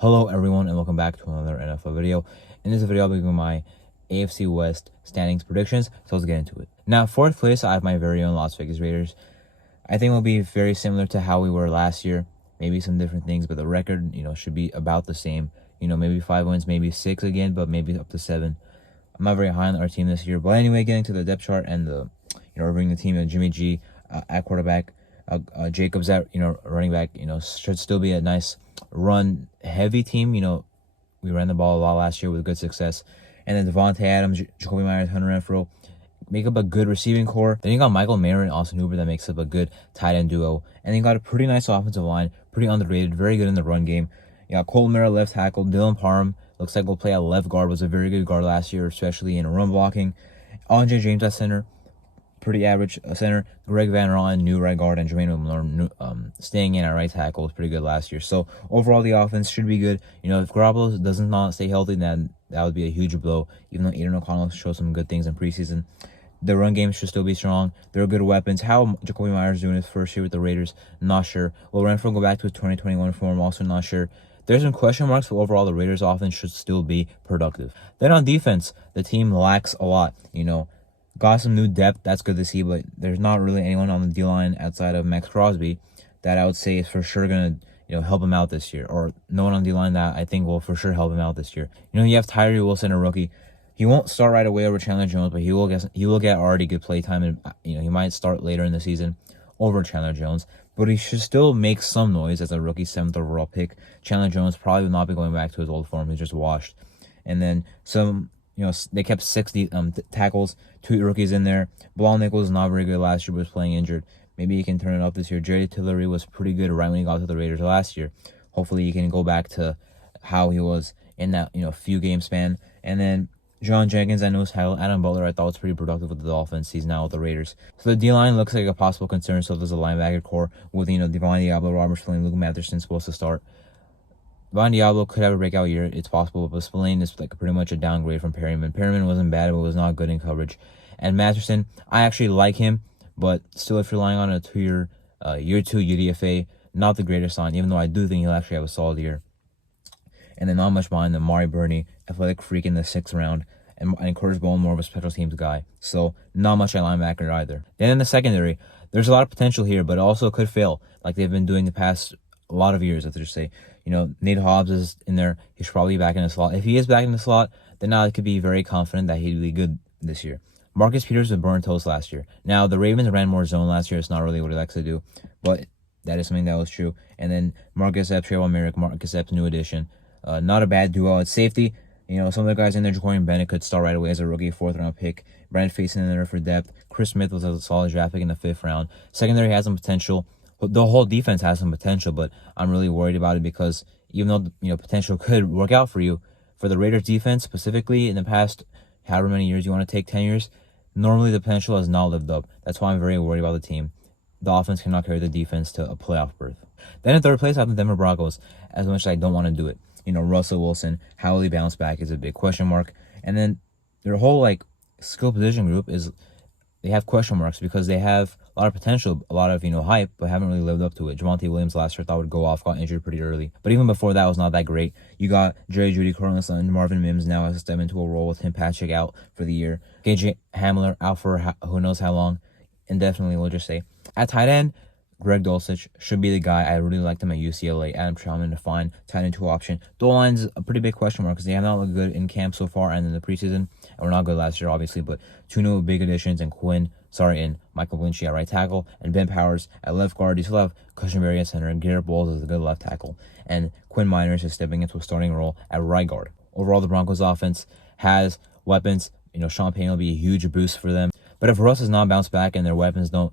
Hello everyone and welcome back to another NFL video. In this video I'll be giving my AFC West standings predictions, so let's get into it. Now, fourth place I have my very own Las Vegas Raiders. I think it will be very similar to how we were last year, maybe some different things, but the record, should be about the same. Maybe 5 wins, maybe 6 again, but maybe up to 7. I'm not very high on our team this year, but anyway, getting to the depth chart and the, bringing the team, Jimmy G at quarterback, Jacobs at, running back, should still be a nice run heavy team. We ran the ball a lot last year with good success. And then Devontae Adams, Jacoby Myers, Hunter Renfrow make up a good receiving core. Then you got Michael Mayer and Austin Hooper that makes up a good tight end duo. And then you got a pretty nice offensive line, pretty underrated, very good in the run game. You got Cole Mera left tackle, Dylan Parham looks like he'll play at left guard, was a very good guard last year, especially in run blocking. Andre James at center, pretty average center. Greg Van Roten, new right guard, and Jermaine Miller staying in at right tackle was pretty good last year. So overall, the offense should be good. If Garoppolo does not stay healthy, then that would be a huge blow. Even though Aiden O'Connell showed some good things in preseason, the run game should still be strong. There are good weapons. How Jacoby Myers doing his first year with the Raiders, not sure. Will Renfrow go back to his 2021 form? Also not sure. There's some question marks, but overall, the Raiders' offense should still be productive. Then on defense, the team lacks a lot. Got some new depth. That's good to see, but there's not really anyone on the D-line outside of Max Crosby that I would say is for sure going to, help him out this year. Or no one on D-line that I think will for sure help him out this year. You have Tyree Wilson, a rookie. He won't start right away over Chandler Jones, but he will get already good play time, and he might start later in the season over Chandler Jones. But he should still make some noise as a rookie 7th overall pick. Chandler Jones probably will not be going back to his old form. He's just washed. And then some, they kept 60 tackles, 2 rookies in there. Bilal Nichols was not very good last year, but was playing injured. Maybe he can turn it up this year. Jerry Tillery was pretty good right when he got to the Raiders last year. Hopefully he can go back to how he was in that, few game span. And then John Jenkins at nose tackle. Adam Butler, I thought, was pretty productive with the Dolphins. He's now with the Raiders. So the D-line looks like a possible concern. So there's a linebacker core with, Devon Diablo, Robert Spillane, Luke Matherson supposed to start. Devon Diablo could have a breakout year. It's possible, but Spillane is pretty much a downgrade from Perryman. Perryman wasn't bad, but was not good in coverage. And Matherson, I actually like him, but still, if you're relying on a 2-year, year 2 UDFA, not the greatest sign, even though I do think he'll actually have a solid year. And then not much behind them, Mari Burney, athletic freak in the 6th round, and Curtis Bowen, more of a special teams guy. So not much at linebacker either. Then in the secondary, there's a lot of potential here, but it also could fail, like they've been doing the past a lot of years, let's just say. Nate Hobbs is in there. He's probably back in the slot. If he is back in the slot, then I could be very confident that he'd be good this year. Marcus Peters was burnt toast last year. Now, the Ravens ran more zone last year. It's not really what he likes to do, but that is something that was true. And then Marcus Epps, Trayvon Merrick, Marcus Epps, new addition. Not a bad duo at safety. Some of the guys in there, Jacorian Bennett could start right away as a rookie, 4th round pick. Brandon Faison in there for depth. Chris Smith was a solid draft pick in the 5th round. Secondary has some potential. The whole defense has some potential, but I'm really worried about it because even though potential could work out for you, for the Raiders defense specifically in the past however many years you want to take, 10 years, normally the potential has not lived up. That's why I'm very worried about the team. The offense cannot carry the defense to a playoff berth. Then in 3rd place, I have the Denver Broncos, as much as I don't want to do it. Russell Wilson, how will he bounce back is a big question mark. And then their whole skill position group is, they have question marks because they have a lot of potential, a lot of hype, but haven't really lived up to it. Javonte Williams last year thought would go off, got injured pretty early, but even before that was not that great. You got Jerry Jeudy, Cortland Sutton, Marvin Mims now has to step into a role with Tim Patrick out for the year. KJ Hamler out for who knows how long, indefinitely, we'll just say. At tight end, Greg Dulcich should be the guy. I really liked him at UCLA. Adam Trautman to find tight end 2 option. The line's a pretty big question mark because they have not looked good in camp so far and in the preseason. And we're not good last year, obviously, but 2 new big additions and Michael Blinchy at right tackle, and Ben Powers at left guard. You still have Cushenberry at center, and Garrett Bowles is a good left tackle. And Quinn Miners is stepping into a starting role at right guard. Overall, the Broncos offense has weapons. Sean Payne will be a huge boost for them. But if Russ does not bounce back and their weapons don't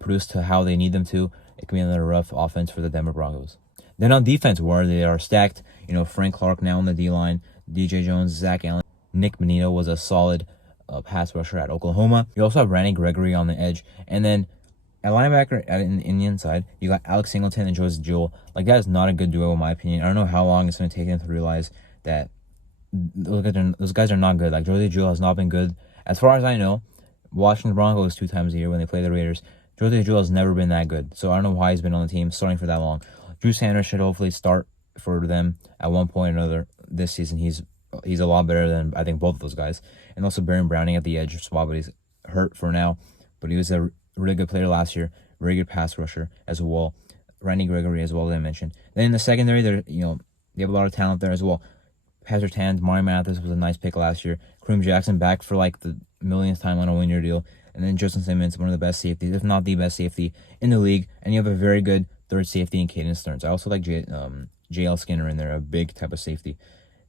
produce to how they need them to, it can be another rough offense for the Denver Broncos. Then on defense, where they are stacked, Frank Clark now on the D-line, DJ Jones, Zach Allen, Nick Menino was a solid pass rusher at Oklahoma. You also have Randy Gregory on the edge, and then at linebacker in the inside, you got Alex Singleton and Joseph Jewell. That is not a good duo in my opinion. I don't know how long it's going to take them to realize that those guys are not good. Joseph Jewell has not been good. As far as I know, watching the Broncos 2 times a year when they play the Raiders, Joseph Jewell has never been that good. So I don't know why he's been on the team starting for that long. Drew Sanders should hopefully start for them at one point or another this season. He's a lot better than I think both of those guys. And also Baron Browning at the edge spot, but he's hurt for now. But he was a really good player last year, very good pass rusher as well. Randy Gregory as well, as I mentioned. Then in the secondary, they have a lot of talent there as well. Patrick Tan, Mario Mathis was a nice pick last year. Kareem Jackson back for like the millionth time on a one-year deal. And then Justin Simmons, one of the best safeties, if not the best safety in the league. And you have a very good third safety in Caden Stearns. I also like JL Skinner in there, a big type of safety.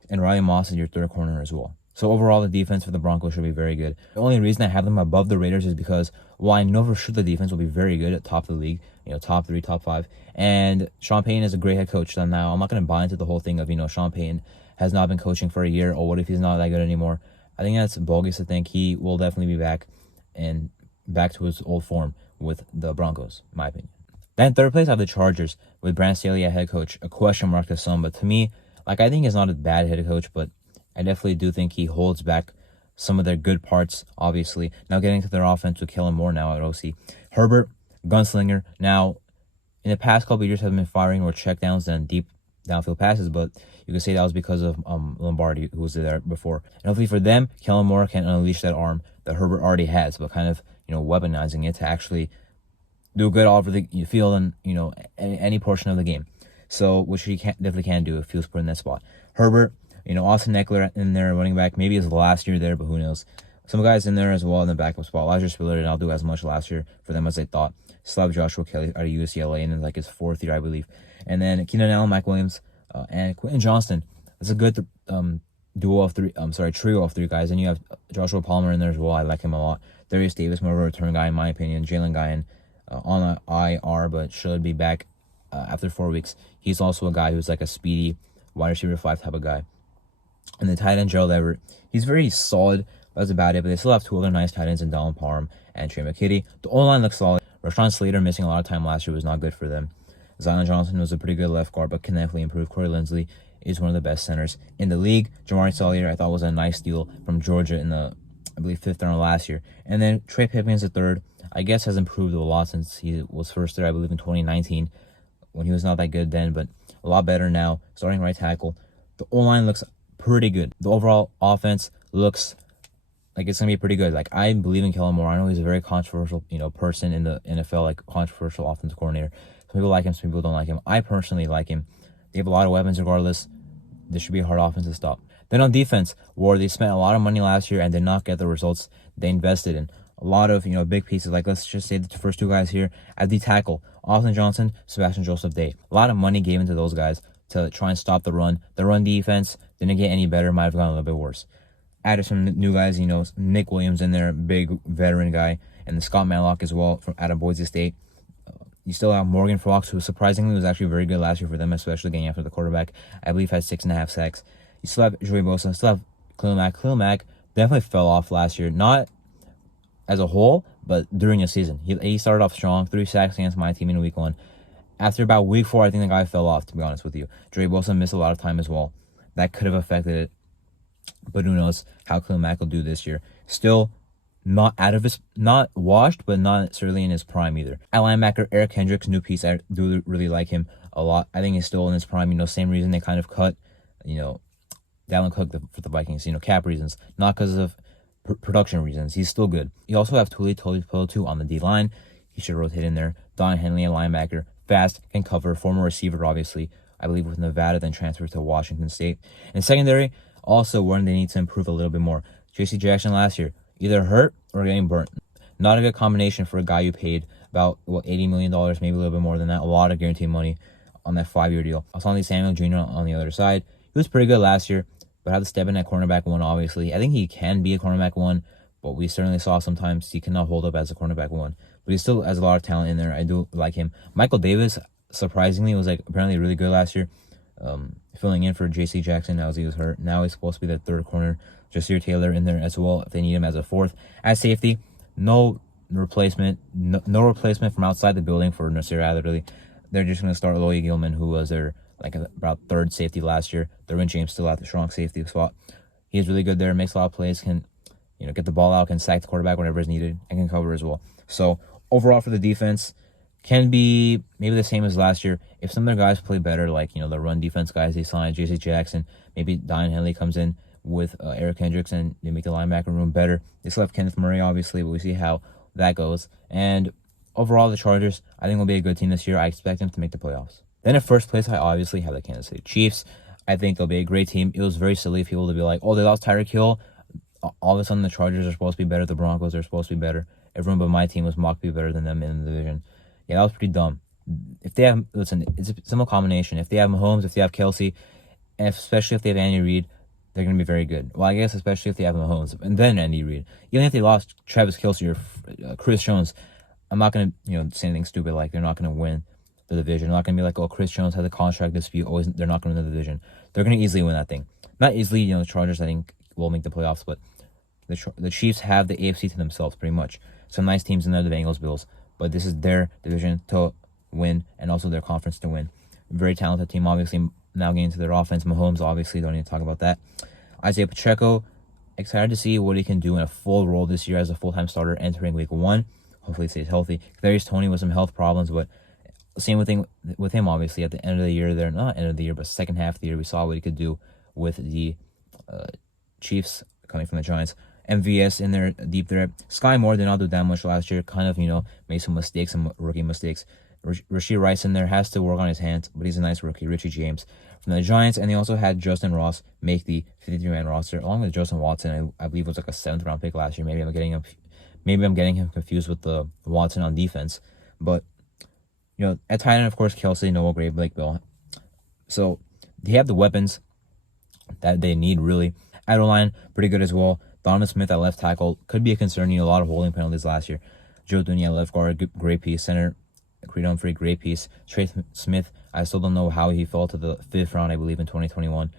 And Riley Moss is your third corner as well. So overall, the defense for the Broncos should be very good. The only reason I have them above the Raiders is because, well, I know for sure the defense will be very good at top of the league, top 3, top 5. And Sean Payton is a great head coach. So now I'm not going to buy into the whole thing of, Sean Payton has not been coaching for a year, or what if he's not that good anymore? I think that's bogus to think. He will definitely be back and back to his old form with the Broncos, in my opinion. Then third place, I have the Chargers with Brandon Staley at head coach. A question mark to some, but to me, I think he's not a bad head coach, but I definitely do think he holds back some of their good parts, obviously. Now getting to their offense with Kellen Moore now at OC. Herbert, gunslinger. Now, in the past couple of years, have been firing more checkdowns than deep downfield passes, but you could say that was because of Lombardi, who was there before. And hopefully for them, Kellen Moore can unleash that arm that Herbert already has, but kind of, weaponizing it to actually do good all over the field and, any portion of the game. So, which he definitely can do if he was put in that spot. Herbert, Austin Eckler in there, running back. Maybe his last year there, but who knows. Some guys in there as well in the backup spot. Elijah Spiller did not do as much last year for them as they thought. Still have Joshua Kelly out of UCLA in like his 4th year, I believe. And then Keenan Allen, Mike Williams, and Quentin Johnston. That's a good trio of 3 guys. And you have Joshua Palmer in there as well. I like him a lot. Darius Davis, more of a return guy in my opinion. Jalen Guyan on IR, but should be back after 4 weeks. He's also a guy who's like a speedy wide receiver 5 type of guy. And the tight end, Gerald Everett, he's very solid. That's about it. But they still have 2 other nice tight ends in Donald Parham and Trey McKitty. The O-line looks solid. Rashawn Slater missing a lot of time last year was not good for them. Zion Johnson was a pretty good left guard, but can definitely improve. Corey Linsley is one of the best centers in the league. Jamari Salyer, I thought, was a nice deal from Georgia in the, I believe, 5th round last year. And then Trey Pipkins, the third, I guess has improved a lot since he was first there, I believe, in 2019, when he was not that good then, but a lot better now. Starting right tackle. The O-line looks pretty good. The overall offense looks like it's going to be pretty good. Like, I believe in Kellen Moore. I know he's a very controversial, person in the NFL, like controversial offensive coordinator. Some people like him, some people don't like him. I personally like him. They have a lot of weapons regardless. This should be a hard offense to stop. Then on defense, where they spent a lot of money last year and did not get the results they invested in. A lot of, big pieces. Like, let's just say the first 2 guys here at the tackle. Austin Johnson, Sebastian Joseph Day. A lot of money given to those guys to try and stop the run. The run defense didn't get any better. Might have gotten a little bit worse. Added some new guys, Nick Williams in there, big veteran guy. And the Scott Matlock as well from out of Boise State. You still have Morgan Fox, who surprisingly was actually very good last year for them, especially getting after the quarterback. I believe had 6.5 sacks. You still have Joey Bosa. Still have Khalil Mack. Khalil Mack definitely fell off last year. Not as a whole, but during a season. He started off strong. 3 sacks against my team in week 1. After about week 4, I think the guy fell off, to be honest with you. Joey Bosa missed a lot of time as well. That could have affected it. But who knows how Khalil Mack will do this year. Still not washed, but not necessarily in his prime either. At linebacker, Eric Hendricks, new piece. I do really like him a lot. I think he's still in his prime. Same reason they kind of cut, Dalvin Cook for the Vikings. Cap reasons, not because of production reasons. He's still good. You also have Tuli Tuipulotu on the D-line. He should rotate in there. Don Henley, a linebacker, fast, can cover, former receiver, obviously. I believe with Nevada, then transferred to Washington State. And secondary, also one they need to improve a little bit more. J.C. Jackson last year, either hurt or getting burnt. Not a good combination for a guy you paid about, $80 million, maybe a little bit more than that. A lot of guaranteed money on that 5-year deal. Asante Samuel Jr. on the other side. He was pretty good last year, but had to step in at cornerback 1, obviously. I think he can be a cornerback 1, but we certainly saw sometimes he cannot hold up as a cornerback 1. But he still has a lot of talent in there. I do like him. Michael Davis, surprisingly, was apparently really good last year. Filling in for J.C. Jackson as he was hurt. Now he's supposed to be the third corner. Jasir Taylor in there as well if they need him as a 4th. At safety, no replacement from outside the building for Nasir Adderley. They're just going to start Loie Gilman, who was their about 3rd safety last year. Derwin James still at the strong safety spot. He's really good there, makes a lot of plays, can get the ball out, can sack the quarterback whenever is needed, and can cover as well. So overall for the defense, can be maybe the same as last year. If some of their guys play better, like, the run defense guys they signed, J.C. Jackson, maybe Dion Henley comes in with Eric Hendricks and they make the linebacker room better. They still have Kenneth Murray, obviously, but we see how that goes. And overall, the Chargers, I think, will be a good team this year. I expect them to make the playoffs. Then in first place, I obviously have the Kansas City Chiefs. I think they'll be a great team. It was very silly of people to be like, oh, they lost Tyreek Hill. All of a sudden, the Chargers are supposed to be better. The Broncos are supposed to be better. Everyone but my team was mocked to be better than them in the division. Yeah, that was pretty dumb. If they have, listen, it's a simple combination. If they have Mahomes, if they have Kelsey, and especially if they have Andy Reid, they're going to be very good. Well, I guess especially if they have Mahomes and then Andy Reid. Even if they lost Travis Kelsey or Chris Jones, I'm not going to say anything stupid like they're not going to win the division. I'm not going to be like, oh, Chris Jones had a contract dispute. Always, they're not going to win the division. They're going to easily win that thing. Not easily, the Chargers, I think, will make the playoffs, but the Chiefs have the AFC to themselves pretty much. Some nice teams in there, the Bengals, Bills, but this is their division to win and also their conference to win. Very talented team, obviously, now getting to their offense. Mahomes, obviously, don't need to talk about that. Isaiah Pacheco, excited to see what he can do in a full role this year as a full-time starter entering week 1. Hopefully he stays healthy. Kadarius Toney with some health problems, but same thing with him, obviously, at the end of the year there. Not end of the year, but second half of the year, we saw what he could do with the Chiefs coming from the Giants. MVS in there, deep threat. Sky Moore did not do that much last year. Kind of, made some mistakes, some rookie mistakes. Rashee Rice in there has to work on his hands, but he's a nice rookie. Richie James from the Giants, and they also had Justin Ross make the 53-man roster, along with Justin Watson. I believe it was like a 7th-round pick last year. Maybe I'm getting him confused with the Watson on defense. But, at tight end, of course, Kelsey, Noah Gray, Blake Bell. So they have the weapons that they need, really. At O-line, pretty good as well. Donovan Smith at left tackle could be a concern. A lot of holding penalties last year. Joe Thuney at left guard, great piece. Center, Creed Humphrey, great piece. Trey Smith, I still don't know how he fell to the 5th round, I believe, in 2021.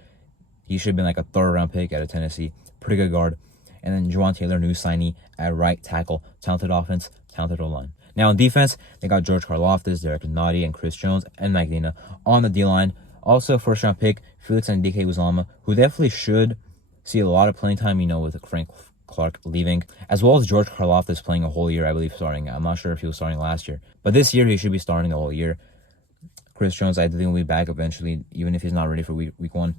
He should have been like a 3rd-round pick out of Tennessee. Pretty good guard. And then Juwan Taylor, new signee at right tackle. Talented offense, talented O-line. Now on defense, they got George Karlaftis, Derek Nottie, and Chris Jones, and Mike Dana. On the D-line, also 1st-round pick, Felix and DK Uzama, who definitely should see a lot of playing time, with Frank Clark leaving, as well as George Karlaftis playing a whole year, I believe, starting. I'm not sure if he was starting last year, but this year he should be starting the whole year. Chris Jones, I think, will be back eventually, even if he's not ready for week 1.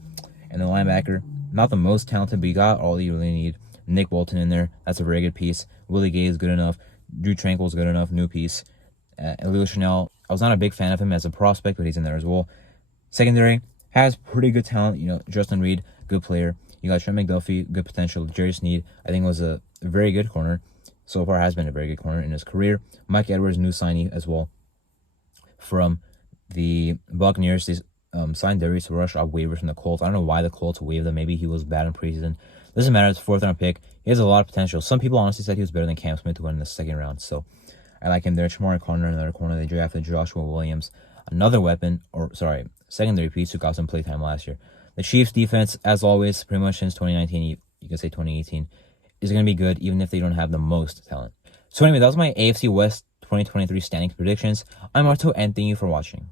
And the linebacker, not the most talented, but you got all you really need. Nick Bolton in there, that's a very good piece. Willie Gay is good enough. Drew Tranquil is good enough, new piece. Elio Chanel, I was not a big fan of him as a prospect, but he's in there as well. Secondary has pretty good talent. Justin Reed, good player. You got Trent McDuffie, good potential. Jerry Sneed, I think, was a very good corner. So far has been a very good corner in his career. Mike Edwards, new signee as well. From the Buccaneers, they signed Darius Rush off waivers from the Colts. I don't know why the Colts waived him. Maybe he was bad in preseason. Doesn't matter. It's a 4th-round pick. He has a lot of potential. Some people honestly said he was better than Cam Smith, who went in the 2nd round. So I like him there. Shamari Conner, another corner. They drafted Joshua Williams, another secondary piece who got some playtime last year. The Chiefs' defense, as always, pretty much since 2019, you can say 2018, is going to be good, even if they don't have the most talent. So anyway, that was my AFC West 2023 standings predictions. I'm Arto, and thank you for watching.